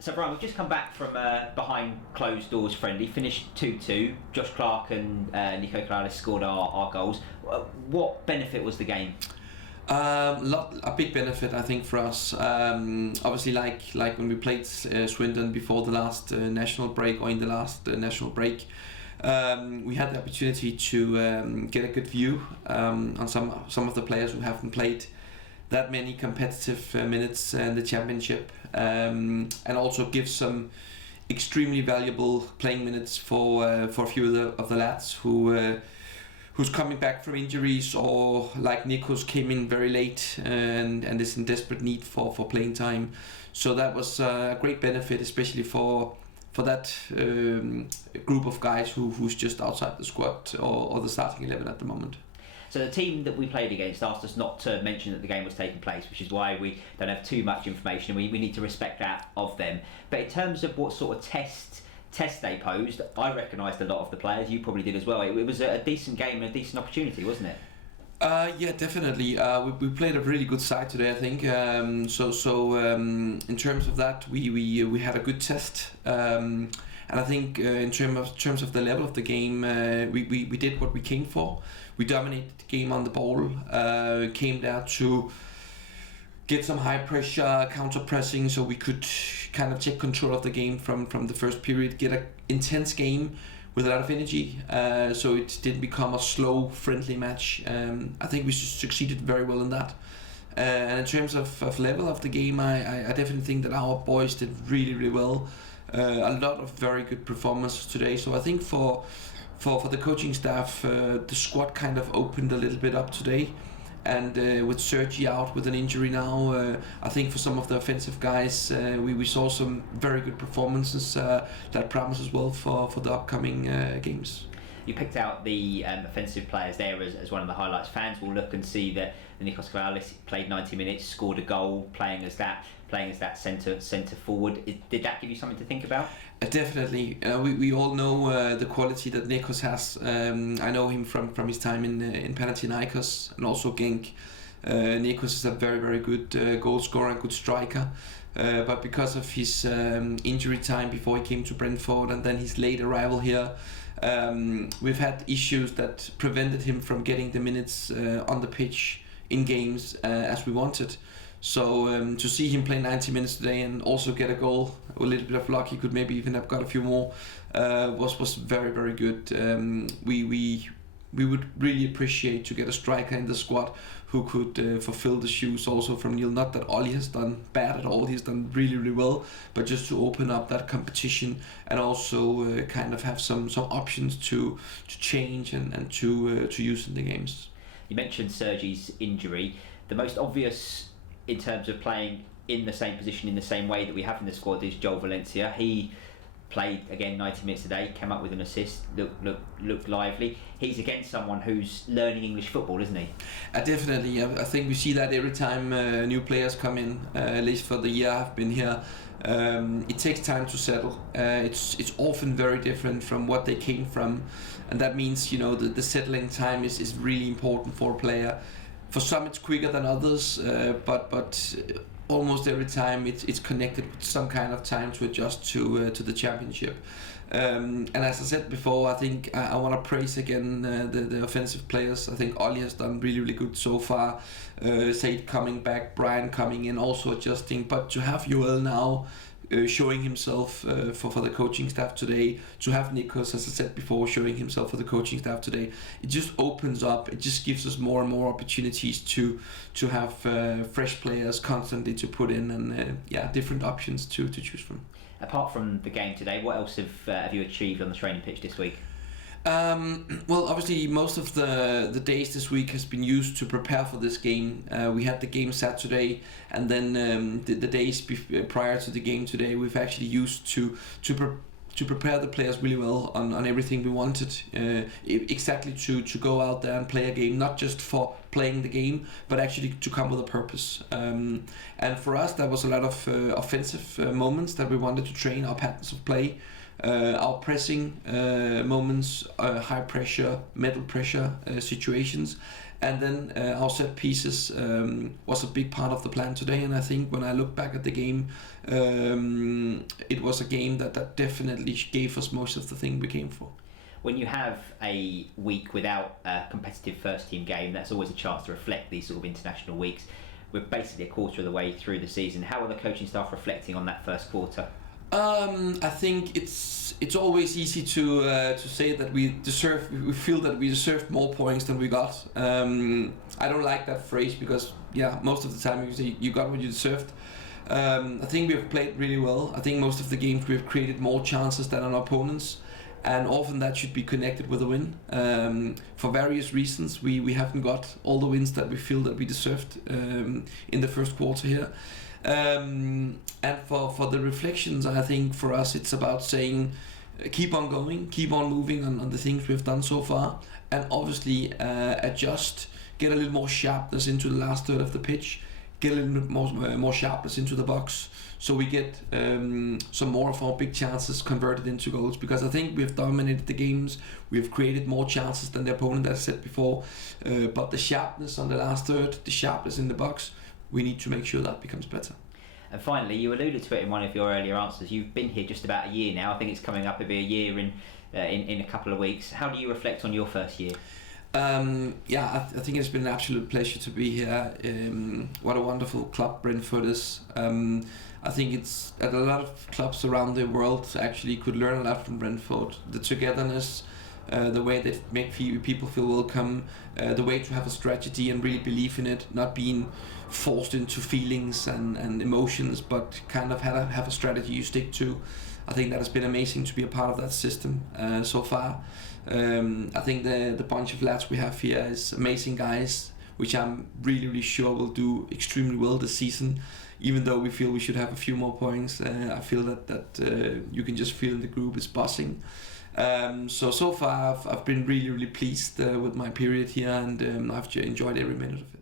So Brian, we've just come back from behind closed doors friendly, finished 2-2. Josh Clark and Nico Corrales scored our goals. What benefit was the game? A big benefit, I think, for us. Obviously, like when we played Swindon before the last national break, or in the last national break, we had the opportunity to get a good view on some of the players who haven't played that many competitive minutes in the championship, and also give some extremely valuable playing minutes for a few of the lads who's coming back from injuries, or like Nikos came in very late and is in desperate need for playing time. So that was a great benefit, especially for that group of guys who's just outside the squad or the starting 11 at the moment. So the team that we played against asked us not to mention that the game was taking place, which is why we don't have too much information. We need to respect that of them. But in terms of what sort of test they posed, I recognised a lot of the players. You probably did as well. It was a decent game and a decent opportunity, wasn't it? Yeah, definitely. We played a really good side today, I think. So in terms of that, we had a good test. And I think in terms of the level of the game, we did what we came for. We dominated the game on the ball. Came there to get some high pressure counter pressing, so we could kind of take control of the game from the first period. Get an intense game with a lot of energy, so it didn't become a slow, friendly match. I think we succeeded very well in that. And in terms of level of the game, I definitely think that our boys did really, really well. A lot of very good performances today. So I think for the coaching staff, the squad kind of opened a little bit up today. And with Sergi out with an injury now, I think for some of the offensive guys, we saw some very good performances that promise as well for the upcoming games. You picked out the offensive players there as one of the highlights. Fans will look and see that Nikos Corrales played 90 minutes, scored a goal, playing as that centre forward. Did that give you something to think about? Definitely. We all know the quality that Nikos has. I know him from his time in Panathinaikos and also Genk. Nikos is a very, very good goal scorer and good striker. But because of his injury time before he came to Brentford and then his late arrival here, we've had issues that prevented him from getting the minutes on the pitch in games as we wanted. So to see him play 90 minutes today and also get a goal, a little bit of luck, he could maybe even have got a few more, was very, very good. We would really appreciate to get a striker in the squad who could fulfill the shoes also from Neil. Not that Ollie has done bad at all, he's done really, really well, but just to open up that competition and also kind of have some options to change and to use in the games. You mentioned Sergi's injury. The most obvious in terms of playing in the same position in the same way that we have in the squad is Joel Valencia. He played again 90 minutes today, came up with an assist, looked lively. He's against someone who's learning English football, isn't he? Definitely. I think we see that every time new players come in, at least for the year I've been here. It takes time to settle. It's often very different from what they came from, and that means the settling time is really important for a player. For some it's quicker than others, but almost every time it's connected with some kind of time to adjust to the championship. And as I said before, I think I want to praise again the offensive players. I think Ollie has done really, really good so far. Said coming back, Brian coming in, also adjusting. But to have Joel now showing himself for the coaching staff today, to have Nikos, as I said before, showing himself for the coaching staff today, it just opens up, it just gives us more and more opportunities to have fresh players constantly to put in, and different options to choose from. Apart from the game today, what else have you achieved on the training pitch this week? Well, obviously most of the days this week has been used to prepare for this game. We had the game Saturday, and then the days prior to the game today we've actually used to prepare the players really well on everything we wanted, exactly to go out there and play a game, not just for playing the game, but actually to come with a purpose. And for us that was a lot of offensive moments that we wanted to train our patterns of play. Our pressing moments, high pressure, metal pressure situations, And then our set pieces was a big part of the plan today. And I think when I look back at the game, it was a game that definitely gave us most of the thing we came for. When you have a week without a competitive first team game, that's always a chance to reflect these sort of international weeks. We're basically a quarter of the way through the season. How are the coaching staff reflecting on that first quarter? I think it's always easy to say that we feel that we deserved more points than we got. I don't like that phrase because most of the time you say you got what you deserved. I think we have played really well. I think most of the games we have created more chances than our opponents, and often that should be connected with a win. For various reasons, we haven't got all the wins that we feel that we deserved in the first quarter here. And for the reflections, I think for us it's about saying keep on going, keep on moving on the things we've done so far, and obviously adjust, get a little more sharpness into the last third of the pitch, get a little bit more sharpness into the box, so we get some more of our big chances converted into goals, because I think we've dominated the games, we've created more chances than the opponent, as I said before, but the sharpness on the last third, the sharpness in the box, we need to make sure that becomes better. And finally, you alluded to it in one of your earlier answers. You've been here just about a year now. I think it's coming up to be a year in a couple of weeks. How do you reflect on your first year? I think it's been an absolute pleasure to be here. What a wonderful club Brentford is. I think it's at a lot of clubs around the world actually could learn a lot from Brentford. The togetherness, the way they make people feel welcome, the way to have a strategy and really believe in it, not being forced into feelings and emotions, but kind of have a strategy you stick to. I think that has been amazing to be a part of that system so far. I think the bunch of lads we have here is amazing guys, which I'm really sure will do extremely well this season. Even though we feel we should have a few more points, I feel that you can just feel the group is buzzing. So far I've been really pleased with my period here, and I've enjoyed every minute of it.